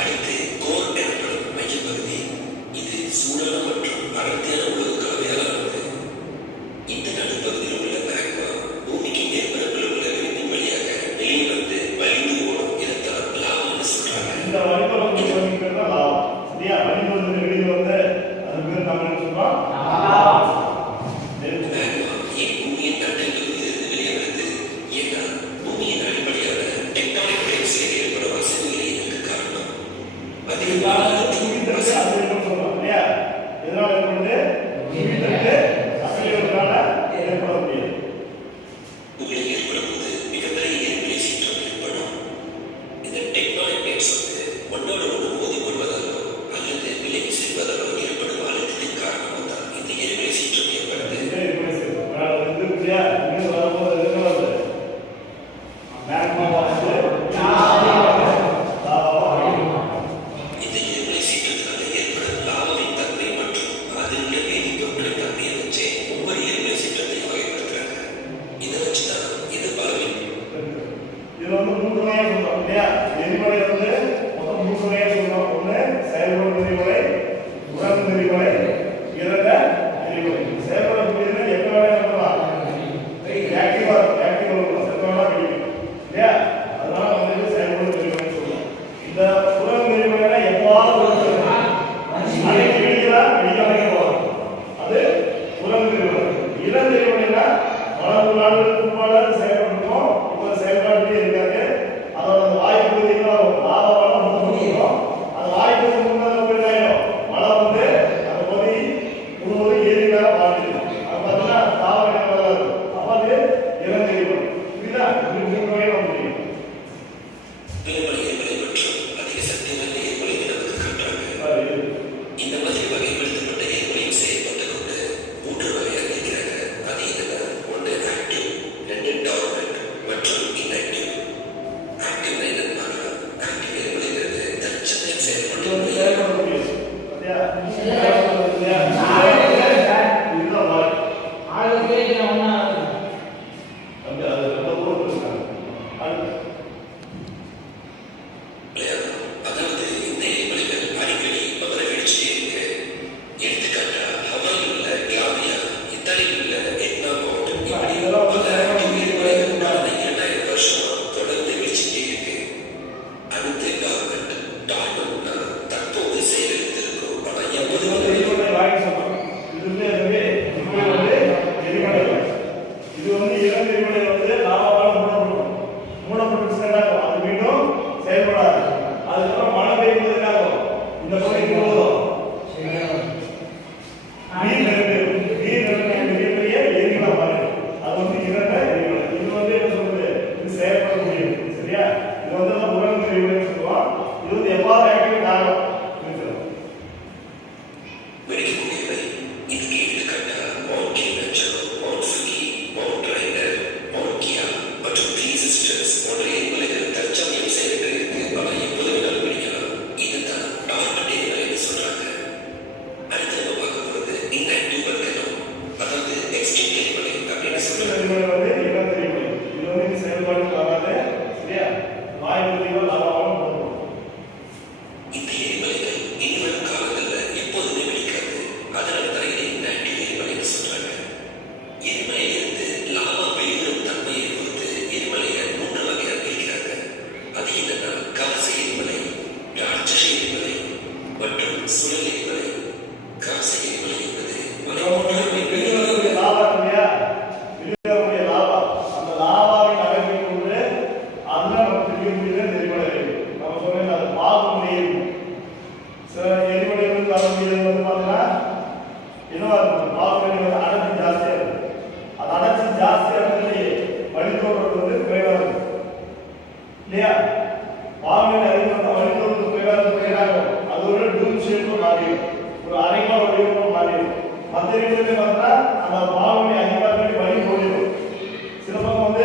அடுத்து கோர் எனப்படும் மையப்பகுதி. இது சூடான மற்றும் அடர்த்தியான உலக கலவையால் ஆனது. இந்த நடுப்பகுதியில் உள்ள மேக்மா பூமிக்கு மேற்பரப்பில் உள்ள விளிம்பின் வழியாக வெளியே வந்து வலிந்து ஓடும். இதைத்தான் லாவான்னு சொல்றாங்க. இந்த வழிபடுறது லாவா. சரியா? வழிபடுறது வெளியே வந்து அது பேர் நம்ம என்ன சொல்றோம்? லாவா. மேக்மா ஏன் பூமியின் தட்டிலிருந்து வெளியே வருது? ஏன்னா பூமியின் அடிப்படையான டெக்டானிக் பிளேட்ஸ்ல ஏற்படும் அசைவுகளே இதற்கு காரணம். அதிகமான பூமியில் ஏற்படும் போது மிகப்பெரிய எரிமலை சீற்றம் ஏற்படும். இந்த டெக்டானிக் பிளேட்ஸ் ஒன்னோட ஒன்று மோதி கொள்வதாலோ அல்லது விலகி செல்வதாலோ ஏற்படும் அழுத்தத்தின் காரணமாக தான் இந்த எரிமலை சீற்றம் ஏற்படுது. இந்த எரிமலை சீற்றத்தினால ஏற்படும் லாவாவின் தன்மை மற்றும் அதில் உள்ள வேதிப்பொருட்களின் தன்மையை வச்சு ஒவ்வொரு எரிமலை சீற்றத்தையும் வகைப்படுத்துறாங்க. இதை வச்சுதான் இது பலவீனம். இது வந்து மூன்று வகையா சொல்றோம் இல்லையா? எரிமலை வந்து மொத்தம் மூன்று வகையா சொல்றோம். ஒண்ணு செயல்படும் எரிமலை, உறங்கும் எரிமலை, இறந்த எரிமலை. செயல்படும் எரிமலை எப்ப வேணாலும் இருக்கலாம். ஆக்டிவா இருக்கும், எப்ப வேணாலும் வெடிக்கும் இல்லையா? அதனால வந்து செயல்படும் எரிமலை சொல்றோம். இந்த உறங்கும் எரிமலைனா எப்பாவது அன்னைக்கு வெடிக்காம போகும். அது உறங்கும் எரிமலை. இறந்த எரிமலைனா பல நாடுகளுக்கு முன்பாக செயல்படுத்தும். இப்ப செயல்பாட்டிலே இருக்காது. அதோட வாய்ப்பு லாபாவால முடியும். அந்த வாய்ப்பு முன்னாடி போயிட்டாயும் மழை வந்து அந்த பகுதி முழுவதும் ஏரியாக மாறிடும். அது பார்த்தீங்கன்னா தாவரங்கள் இருக்கும். அப்ப அது இறந்த எரிமலை. புரியுதா? மூன்று வகையாக முடியும். நிலமலை எரிமலை மற்றும் அதிக சக்தி வாய்ந்த எரிமலையை நமக்கு காட்டுறாங்க. இந்த மாதிரி வகைப்படுத்தப்பட்ட எரிமலையின் செயல்பாட்டை கொண்டு மூன்று வகையாக இருக்கிறாங்க. அது என்னன்னா, ஒன்று ஆக்டிவ், ரெண்டு டார்மெண்ட் மற்றும் இன்ஆக்டிவ். ஆக்டிவ் என்னன்னா, ஆக்டிவ் எரிமலைங்கிறது தற்சமயம் செயல்பட்டு அதாவது இந்த எரிமலைகள் அடிக்கடி பதற வெடிச்சுட்டே இருக்கு. எடுத்துக்காட்டா ஹவாயில் உள்ள கிளாவியா, இத்தாலியில் உள்ள எட்னா மவுண்ட், இப்படி பல ஆக்டிவ் எரிமலைகள் கடந்த 2000 வருஷமா தொடர்ந்து வெடிச்சுட்டே இருக்கு. அடுத்து டார்மெண்ட். டார்மெண்ட்னா தற்போது செயலிழந்திருக்கும் ஆனா எப்போதுமே இது வந்து இறந்த எரிமலை வந்து லாபாவால மூடப்பட்டு அது மீண்டும் செயல்படாது. அதுக்கப்புறம் மழை பெய்யும்போதுக்காக இந்த பகுதி முழுவதும் மிகப்பெரிய எரிமலை மாறிடும். அது வந்து இறந்த எரிமலை. இது வந்து என்ன சொல்றது? இது செயல்படக்கூடியது. சரியா? இது வந்து உறங்கும் எரிமலை சொல்லுவோம். இது வந்து எவ்வாறு ஆக்டிவேட் ஆகும் வெடிக்கக்கூடியவை. இதுக்கு எடுத்துக்காட்டா mount Kilimanjaro, mount Fuji, mount ரைடர், மவுண்ட் கியா மற்றும் த்ரீ சிஸ்டர்ஸ் போன்ற எரிமலைகள் தற்சமயம் செயலில் இருக்கு. ஆனா எப்போது வேணாலும் வெடிக்கலாம். இதுதான் டார்மெண்ட் எரிமலைன்னு சொல்றாங்க. அடுத்து நம்ம பார்க்க போறது இன்ஆக்டிவ் வல்கனோ, அதாவது எக்ஸ்டிங்க்ட் எரிமலை அப்படின்னு சொல்றாங்க. எரிமலை வந்து இறந்த எரிமலை. இது வந்து செயல்பாடு வராது. சரியா? வாய்ப்பு லாபாவாலும் போகும். இந்த எரிமலைகள் இனிவரும் காலங்களில் எப்போதுமே வெடிக்காது. அதனால தான் இதை இன்ஆக்டிவ் எரிமலைன்னு சொல்றாங்க. எரிமலையிலிருந்து லாவா வெளிவரும் தன்மையை பொறுத்து எரிமலையை மூன்று வகையாக பிரிக்கிறாங்க. அது என்னன்னா, கவச எரிமலை, ராட்சச எரிமலை மற்றும் சுழல் எரிமலை. கவச எரிமலை என்பது வெளிவரக்கூடிய லாபா இல்லையா? வெளிவரக்கூடிய லாபா. அந்த லாபாவின் அகற்றை கொண்டு அதுல நம்ம பிரிக்கக்கூடிய எரிமலை இருக்கு. நம்ம சொன்ன அது பாகும் எரிமலை. சில எரிமலை வந்து வரக்கூடியது வந்து பார்த்தீங்கன்னா என்னவா இருக்கும்? பாகும் எரிமலை அடர்த்தி ஜாஸ்தியா இருக்கும். அது அடர்த்தி ஜாஸ்தியா இருந்து வழித்தோடுறது வந்து குறைவா இருக்கும் இல்லையா? பாகுமணி அதிகமாக வழித்தோடுறது குறைவாக அது ஒரு டூம் ஷேப்ல மாறிடும். ஒரு அரைக்கா வடிவமா மாறிடும். மற்ற எரிமலை பார்த்தா அந்த பாகுமணி அதிகமாக வழி போயிடும். சில பக்கம் வந்து